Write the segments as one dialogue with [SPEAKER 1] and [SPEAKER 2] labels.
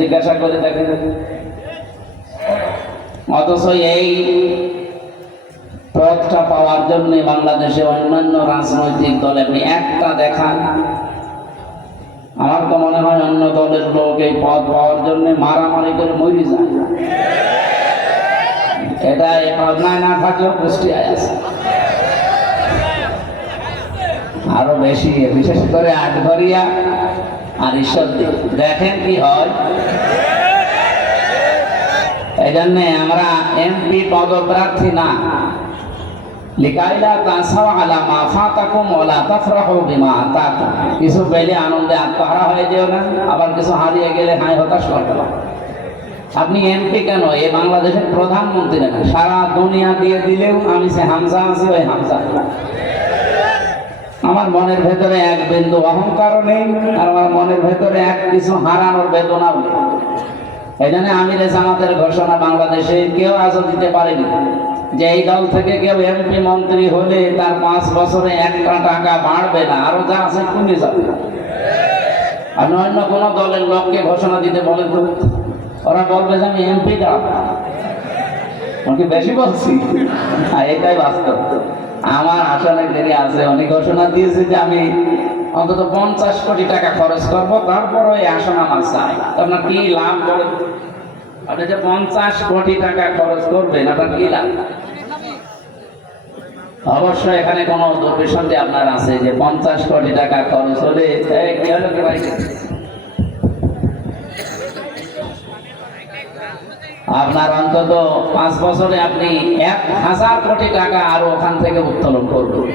[SPEAKER 1] জিজ্ঞাসা করে দেখেন। অথচ এই পদটা পাওয়ার জন্য বাংলাদেশে অন্যান্য রাজনৈতিক দল আপনি একটা দেখান আমার তো মনে হয় অন্য দলের লোক এই পদ পাওয়ার জন্য মারামারি করে মরি যায়। এটা এই পাবনায় না থাকলেও কুষ্টিয়ায় আছে। আরও বেশি, বিশেষ করে আটঘরিয়া। আর ঈশ্বর দেখেন কি হয়। এই জন্যে আমরা এমপি পদপ্রার্থী না। লিকাইলা তাসাও আলা বিমা কিছু পেলে আনন্দে আত্মহারা হয়ে যেও না, আবার কিছু হারিয়ে গেলে হাই হতাশ করবে আপনি এমপি কেন? এ বাংলাদেশের প্রধানমন্ত্রী না। সারা দুনিয়া দিয়ে দিলেও আমি সে হামজা আছি, ওই হামজা। আমার মনের ভেতরে এক বিন্দু অহংকারও নেই, আর আমার মনের ভেতরে এক কিছু হারানোর বেদনাও নেই। এই জন্য আমিরে জামাতের ঘোষণা বাংলাদেশে কেউ আজও দিতে পারেনি যে এই দল থেকে কেউ এমপি মন্ত্রী হলে তার পাঁচ বছরে একটা টাকা বাড়বে না, আরও যা আছে কমে যাবে। আপনি অন্য কোনো দলের লোককে ঘোষণা দিতে বলেন তো? ওরা বলবে যে আমি এমপি দাঁড়াবো আমাকে বেশি বলছি? হ্যাঁ এটাই বাস্তব। আমার আসলে দেরি আছে উনি ঘোষণা দিয়েছে যে আমি অন্তত পঞ্চাশ কোটি টাকা খরচ করব তারপর ওই আসন আমার চাই। আপনার কি লাভ বলেন? আপনি যে পঞ্চাশ কোটি টাকা খরচ করবেন, আপনার কি লাভ? অবশ্যই এখানে কোনো দুর্বিসন্ধি আপনার আছে যে পঞ্চাশ কোটি টাকা খরচ হলে এই, কি হলো কি ভাই? আপনার অন্তত পাঁচ বছরে আপনি এক হাজার কোটি টাকা আরও ওখান থেকে উত্তোলন করবেন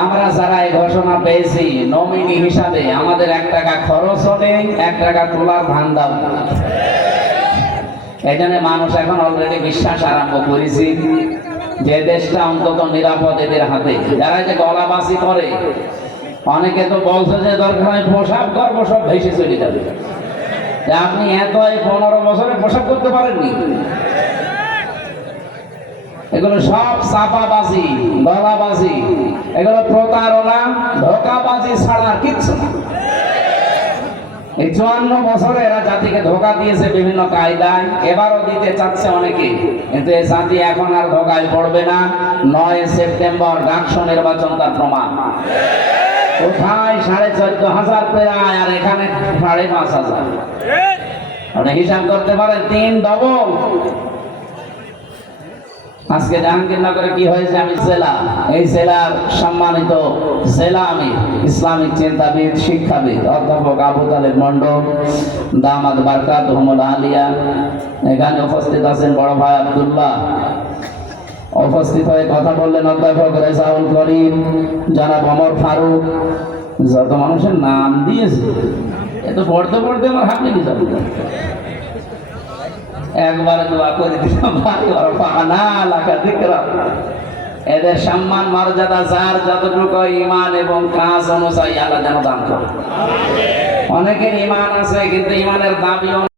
[SPEAKER 1] আমরা যারা এই ঘোষণা পেয়েছি নমিনি হিসাবে আমাদের এক টাকা খরচ হলে এক টাকা তোলার ধান্দা এই জন্য মানুষ এখন অলরেডি বিশ্বাস আরম্ভ করেছি যে দেশটা অন্তত নিরাপদ এদের হাতে। যারা যে গলাবাসি করে, অনেকে তো বলছে যে দরকার পোশাক করব সব ভেসে চলে যাবে। আপনি এত পনেরো বছরে পোশাক করতে পারেননি? এগুলো সব চাপাবাজি, গলাবাজি, এগুলো প্রতারণা, ধোকাবাজি ছাড়া কিচ্ছু না। এই চুয়ান্ন বছরে এরা জাতিকে ধোকা দিয়েছে বিভিন্ন কায়দায়, এবারও দিতে চাচ্ছে অনেকে। কিন্তু এই জাতি এখন আর ধোকায় পড়বে না। নয় সেপ্টেম্বর ডাকসু নির্বাচন তার প্রমাণ। কোথায়? সাড়ে চোদ্দ হাজার প্রায়, আর এখানে সাড়ে পাঁচ হাজার। আপনি হিসাব করতে পারেন, তিন ডবল। আজকে জাহাঙ্গীরনগরে কি হয়েছে? আমি জেলা। এই জেলার সম্মানিত জেলা আমি, ইসলামিক চিন্তাবিদ, শিক্ষাবিদ, অধ্যাপক আবু তালেব মন্ডল দামাদ বারকাত মোহাম্মদ আলিয়া। এখানে উপস্থিত আছেন বড় ভাই আব্দুল্লাহ। উপস্থিত হয়ে কথা বললেন অধ্যাপক রেজাউল করিম, জনাব অমর ফারুক। যত মানুষের নাম দিয়েছে, এ তো পড়তে পড়তে আমার হাত লেগে যাবে। একবার দোয়া করে দিলাম এদের সম্মান, মর্যাদা, যার যতটুকু ইমান এবং কাজ অনুযায়ী দান করে। অনেকের ইমান আছে, কিন্তু ইমানের দাবি